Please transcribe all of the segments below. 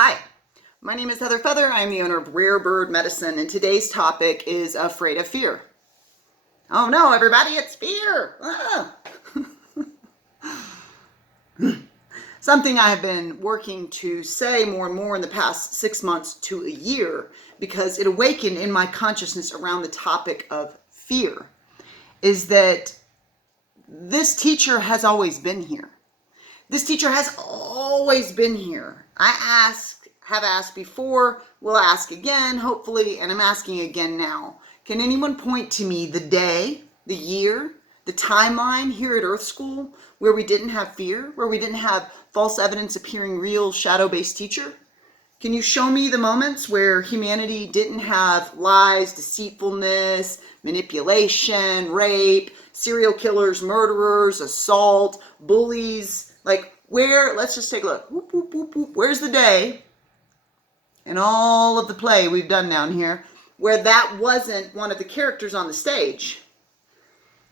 Hi, my name is Heather Feather. I am the owner of Rare Bird Medicine, and today's topic is afraid of fear. Oh no, everybody, it's fear! Ah. Something I have been working to say more and more in the past 6 months to a year, because it awakened in my consciousness around the topic of fear, is that this teacher has always been here. This teacher has always been here. Have asked before, will ask again, hopefully, and I'm asking again now. Can anyone point to me the day, the year, the timeline here at Earth School where we didn't have fear, where we didn't have false evidence appearing real, shadow-based teacher? Can you show me the moments where humanity didn't have lies, deceitfulness, manipulation, rape, serial killers, murderers, assault, bullies? Like, where, let's just take a look. Whoop, whoop, whoop, whoop. Where's the day in all of the play we've done down here where that wasn't one of the characters on the stage?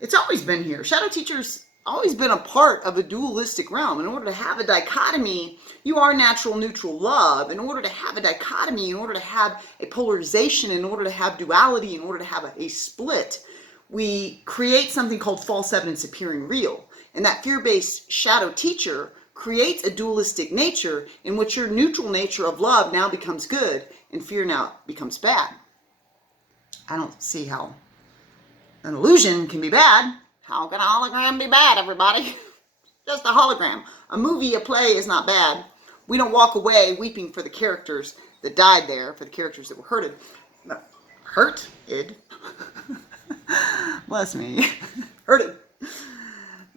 It's always been here. Shadow teachers always been a part of a dualistic realm. In order to have a dichotomy, you are natural, neutral love. In order to have a dichotomy, in order to have a polarization, in order to have duality, in order to have a split, we create something called false evidence appearing real. And that fear-based shadow teacher creates a dualistic nature in which your neutral nature of love now becomes good and fear now becomes bad. I don't see how an illusion can be bad. How can a hologram be bad, everybody? Just a hologram. A movie, a play is not bad. We don't walk away weeping for the characters that died there, for the characters that were hurted. Hurted? Bless me. Hurted.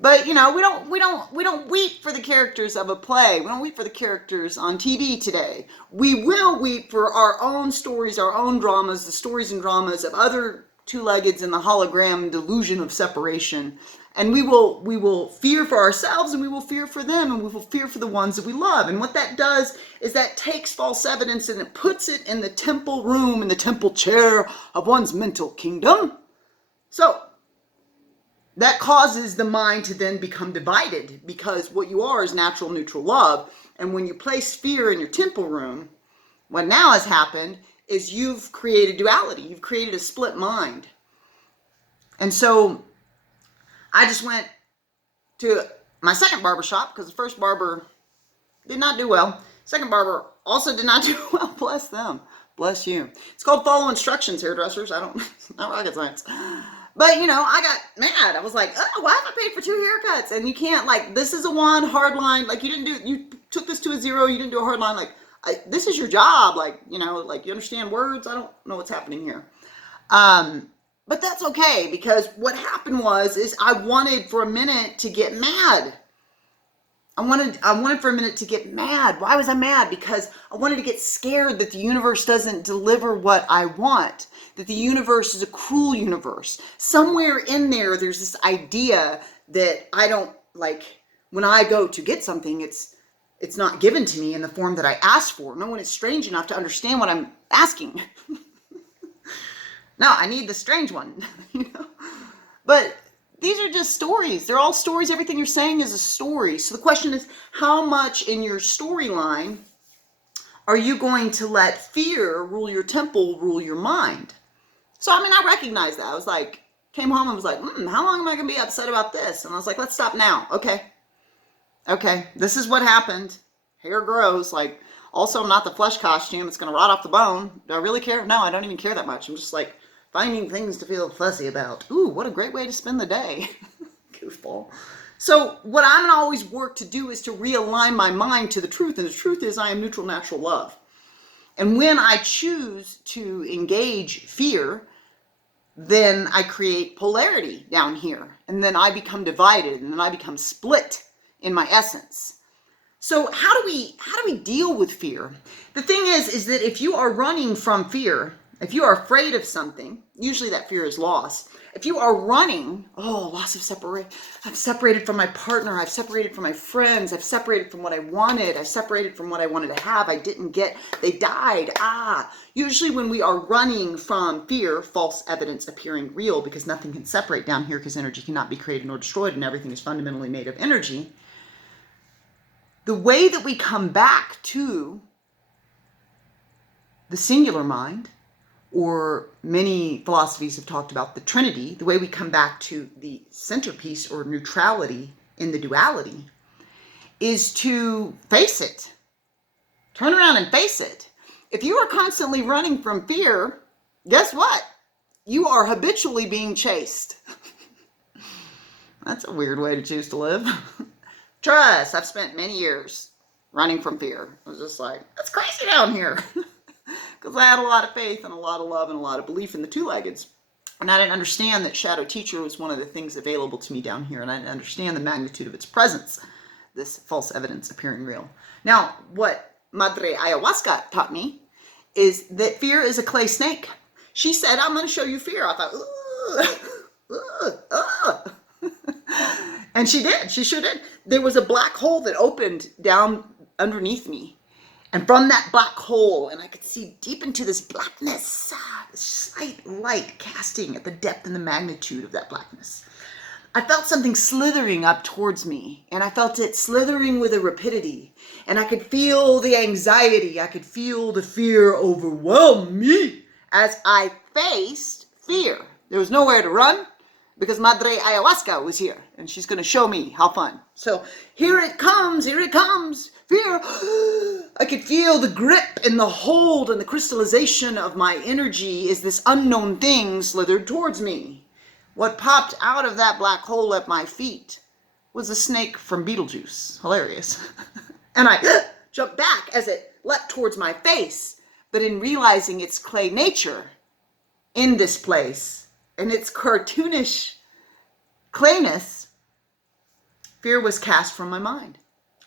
But we don't weep for the characters of a play. We don't weep for the characters on TV today. We will weep for our own stories, our own dramas, the stories and dramas of other two-leggeds in the hologram delusion of separation. And we will fear for ourselves, and we will fear for them, and we will fear for the ones that we love. And what that does is that takes false evidence and it puts it in the temple room, in the temple chair of one's mental kingdom. So that causes the mind to then become divided, because what you are is natural, neutral love. And when you place fear in your temple room, what now has happened is you've created duality. You've created a split mind. And so I just went to my second barbershop, because the first barber did not do well. Second barber also did not do well. Bless them. Bless you. It's called follow instructions, hairdressers. Not rocket science. But, I got mad. I was like, oh, why have I paid for 2 haircuts? And you can't, this is a 1, hard line. You took this to a 0, you didn't do a hard line. This is your job. You understand words? I don't know what's happening here. But that's okay, because what happened is I wanted for a minute to get mad. I wanted for a minute to get mad. Why was I mad? Because I wanted to get scared that the universe doesn't deliver what I want, that the universe is a cruel universe. Somewhere in there's this idea that I don't, when I go to get something, it's not given to me in the form that I asked for. No one is strange enough to understand what I'm asking. No, I need the strange one. But these are just stories. They're all stories. Everything you're saying is a story. So the question is, how much in your storyline are you going to let fear rule your temple, rule your mind? So, I recognize that. I was like, came home and was like, how long am I going to be upset about this? And I was like, let's stop now. Okay, this is what happened. Hair grows. Also, I'm not the flesh costume. It's going to rot off the bone. Do I really care? No, I don't even care that much. I'm just finding things to feel fussy about. Ooh, what a great way to spend the day. Goofball. So what I'm going to always work to do is to realign my mind to the truth. And the truth is I am neutral, natural love. And when I choose to engage fear, then I create polarity down here. And then I become divided. And then I become split in my essence. So how do we deal with fear? The thing is that if you are running from fear, if you are afraid of something, usually that fear is loss. If you are running, loss of separation. I've separated from my partner. I've separated from my friends. I've separated from what I wanted. I've separated from what I wanted to have. I didn't get. They died. Usually when we are running from fear, false evidence appearing real, because nothing can separate down here, because energy cannot be created nor destroyed, and everything is fundamentally made of energy. The way that we come back to the singular mind, or many philosophies have talked about the Trinity, the way we come back to the centerpiece or neutrality in the duality, is to face it. Turn around and face it. If you are constantly running from fear, guess what? You are habitually being chased. That's a weird way to choose to live. Trust, I've spent many years running from fear. I was just like, that's crazy down here. Because I had a lot of faith and a lot of love and a lot of belief in the two-leggeds. And I didn't understand that Shadow Teacher was one of the things available to me down here. And I didn't understand the magnitude of its presence, this false evidence appearing real. Now, what Madre Ayahuasca taught me is that fear is a clay snake. She said, I'm going to show you fear. I thought, and she did. She sure did. There was a black hole that opened down underneath me. And from that black hole, and I could see deep into this blackness, this slight light casting at the depth and the magnitude of that blackness. I felt something slithering up towards me, and I felt it slithering with a rapidity. And I could feel the anxiety. I could feel the fear overwhelm me as I faced fear. There was nowhere to run because Madre Ayahuasca was here, and she's going to show me how fun. So here it comes, fear. I could feel the grip and the hold and the crystallization of my energy as this unknown thing slithered towards me. What popped out of that black hole at my feet was a snake from Beetlejuice. Hilarious. And I jumped back as it leapt towards my face. But in realizing its clay nature in this place and its cartoonish clayness, fear was cast from my mind.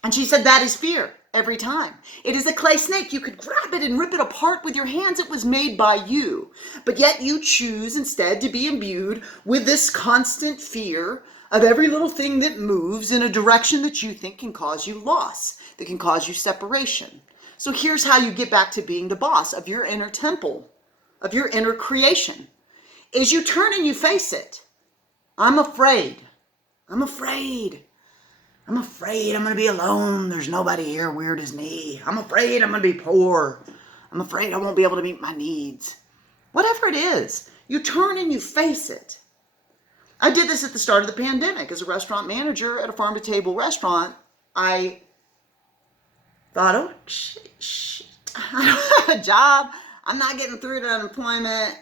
And she said, that is fear every time. It is a clay snake. You could grab it and rip it apart with your hands. It was made by you. But yet you choose instead to be imbued with this constant fear of every little thing that moves in a direction that you think can cause you loss, that can cause you separation. So here's how you get back to being the boss of your inner temple, of your inner creation, is you turn and you face it. I'm afraid. I'm afraid. I'm afraid I'm going to be alone. There's nobody here weird as me. I'm afraid I'm going to be poor. I'm afraid I won't be able to meet my needs. Whatever it is, you turn and you face it. I did this at the start of the pandemic. As a restaurant manager at a farm-to-table restaurant, I thought, oh, shit, I don't have a job. I'm not getting through to unemployment.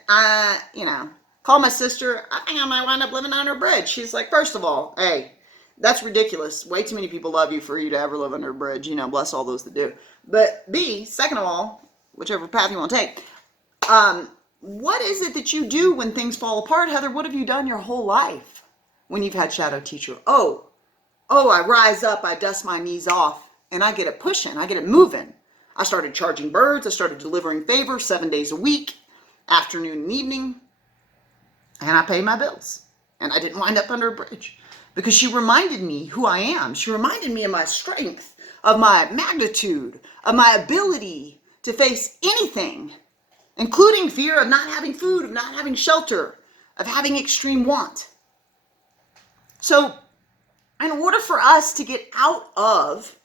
Call my sister. I think I might wind up living under a bridge. She's like, first of all, hey, that's ridiculous. Way too many people love you for you to ever live under a bridge. Bless all those that do. But B, second of all, whichever path you want to take, what is it that you do when things fall apart? Heather, what have you done your whole life when you've had Shadow Teacher? Oh, I rise up, I dust my knees off, and I get it pushing, I get it moving. I started charging birds, I started delivering favors 7 days a week, afternoon and evening, and I paid my bills. And I didn't wind up under a bridge. Because she reminded me who I am. She reminded me of my strength, of my magnitude, of my ability to face anything, including fear of not having food, of not having shelter, of having extreme want. So, in order for us to get out of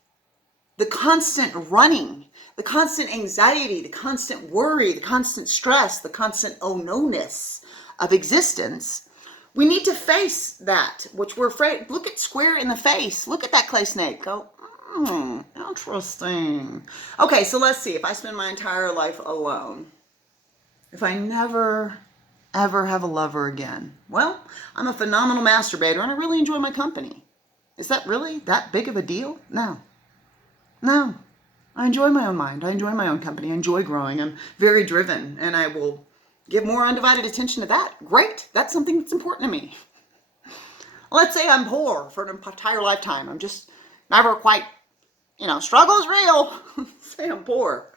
the constant running, the constant anxiety, the constant worry, the constant stress, the constant oh-no-ness of existence, we need to face that, which we're afraid. Look it square in the face. Look at that clay snake. Go, interesting. Okay, so let's see. If I spend my entire life alone, if I never, ever have a lover again, well, I'm a phenomenal masturbator and I really enjoy my company. Is that really that big of a deal? No. I enjoy my own mind. I enjoy my own company. I enjoy growing. I'm very driven and I will give more undivided attention to that. Great. That's something that's important to me. Let's say I'm poor for an entire lifetime. I'm just never quite, struggle is real. Say I'm poor.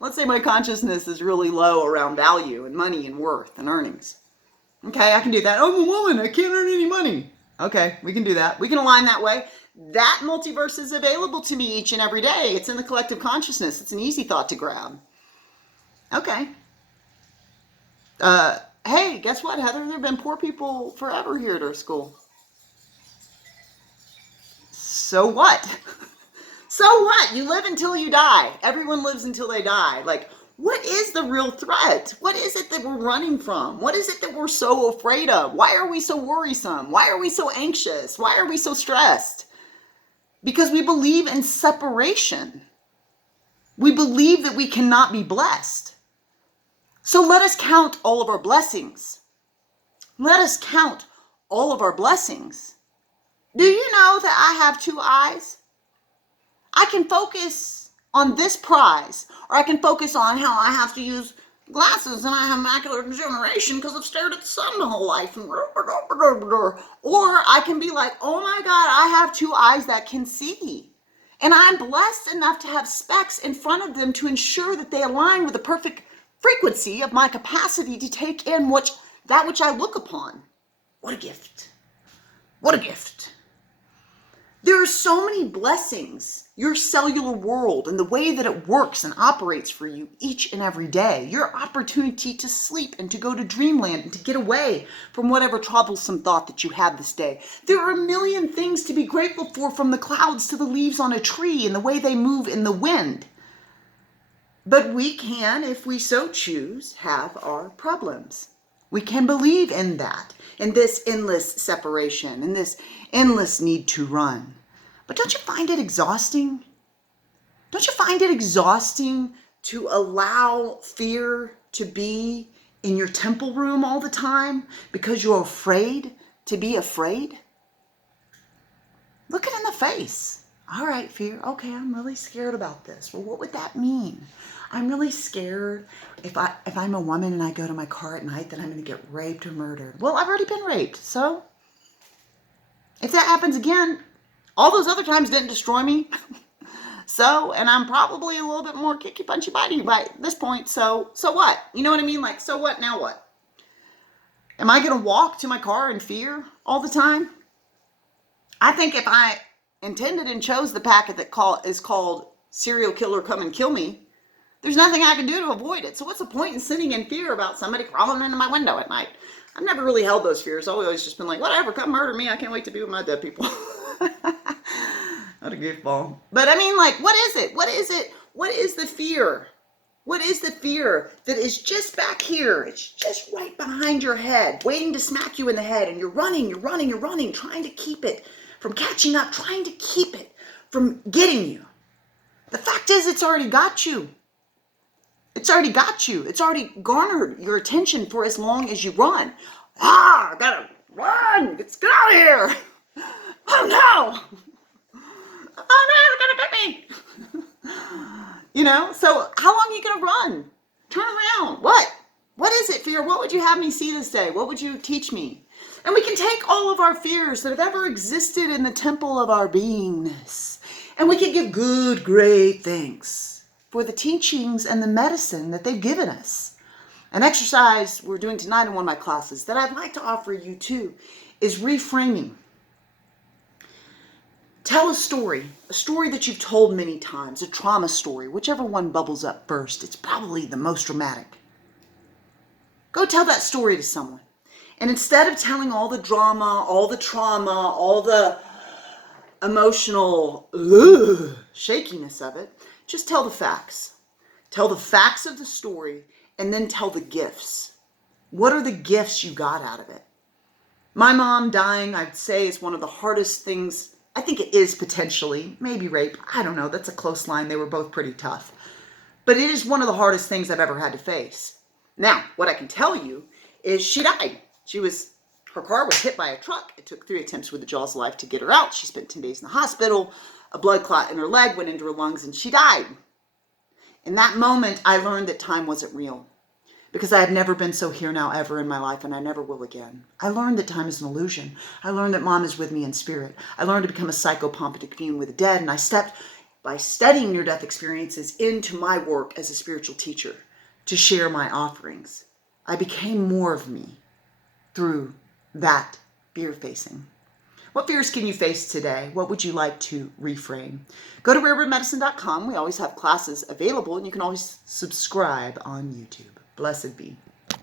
Let's say my consciousness is really low around value and money and worth and earnings. Okay, I can do that. I'm a woman. I can't earn any money. Okay, we can do that. We can align that way. That multiverse is available to me each and every day. It's in the collective consciousness. It's an easy thought to grab. Okay. Hey, guess what, Heather? There have been poor people forever here at our school. So what? So what? You live until you die. Everyone lives until they die. Like, what is the real threat? What is it that we're running from? What is it that we're so afraid of? Why are we so worrisome? Why are we so anxious? Why are we so stressed? Because we believe in separation. We believe that we cannot be blessed. So let us count all of our blessings. Let us count all of our blessings. Do you know that I have two eyes? I can focus on this prize, or I can focus on how I have to use glasses and I have macular degeneration because I've stared at the sun my whole life. Or I can be like, oh my God, I have two eyes that can see. And I'm blessed enough to have specs in front of them to ensure that they align with the perfect frequency of my capacity to take in that which I look upon. What a gift. What a gift. There are so many blessings. Your cellular world and the way that it works and operates for you each and every day. Your opportunity to sleep and to go to dreamland and to get away from whatever troublesome thought that you had this day. There are a million things to be grateful for, from the clouds to the leaves on a tree and the way they move in the wind. But we can, if we so choose, have our problems. We can believe in that, in this endless separation, in this endless need to run. But don't you find it exhausting? Don't you find it exhausting to allow fear to be in your temple room all the time because you're afraid to be afraid? Look it in the face. All right, fear. Okay, I'm really scared about this. Well, what would that mean? I'm really scared if I'm a woman and I go to my car at night that I'm going to get raped or murdered. Well, I've already been raped. So if that happens again, all those other times didn't destroy me. So, and I'm probably a little bit more kicky, punchy, bitey by this point. So what? You know what I mean? Like, so what? Now what? Am I going to walk to my car in fear all the time? I think if I intended and chose the packet that is called serial killer come and kill me, there's nothing I can do to avoid it. So what's the point in sitting in fear about somebody crawling into my window at night? I've never really held those fears. I've always just been like, whatever, come murder me. I can't wait to be with my dead people. What a goofball. But I mean, like, what is it? What is it? What is the fear? What is the fear that is just back here? It's just right behind your head, waiting to smack you in the head. And you're running, trying to keep it from catching up, trying to keep it from getting you. The fact is, it's already got you. It's already got you. It's already garnered your attention for as long as you run. I gotta run. Let's get out of here. Oh no. Oh no, they're gonna get me. You know, so how long are you gonna run? Turn around. What? What is it, fear? What would you have me see this day? What would you teach me? And we can take all of our fears that have ever existed in the temple of our beingness, and we can give good, great thanks for the teachings and the medicine that they've given us. An exercise we're doing tonight in one of my classes that I'd like to offer you too is reframing. Tell a story that you've told many times, a trauma story, whichever one bubbles up first. It's probably the most dramatic. Go tell that story to someone. And instead of telling all the drama, all the trauma, all the emotional shakiness of it, just tell the facts. Tell the facts of the story and then tell the gifts. What are the gifts you got out of it? My mom dying, I'd say, is one of the hardest things. I think it is potentially, maybe rape. I don't know. That's a close line. They were both pretty tough. But it is one of the hardest things I've ever had to face. Now, what I can tell you is she died. Her car was hit by a truck. It took 3 attempts with the jaws of life to get her out. She spent 10 days in the hospital. A blood clot in her leg went into her lungs and she died. In that moment, I learned that time wasn't real because I have never been so here now ever in my life, and I never will again. I learned that time is an illusion. I learned that mom is with me in spirit. I learned to become a psychopomp and to commune with the dead, and I stepped, by studying near-death experiences, into my work as a spiritual teacher to share my offerings. I became more of me through that fear facing. What fears can you face today? What would you like to reframe? Go to rarebirdmedicine.com. We always have classes available, and you can always subscribe on YouTube. Blessed be.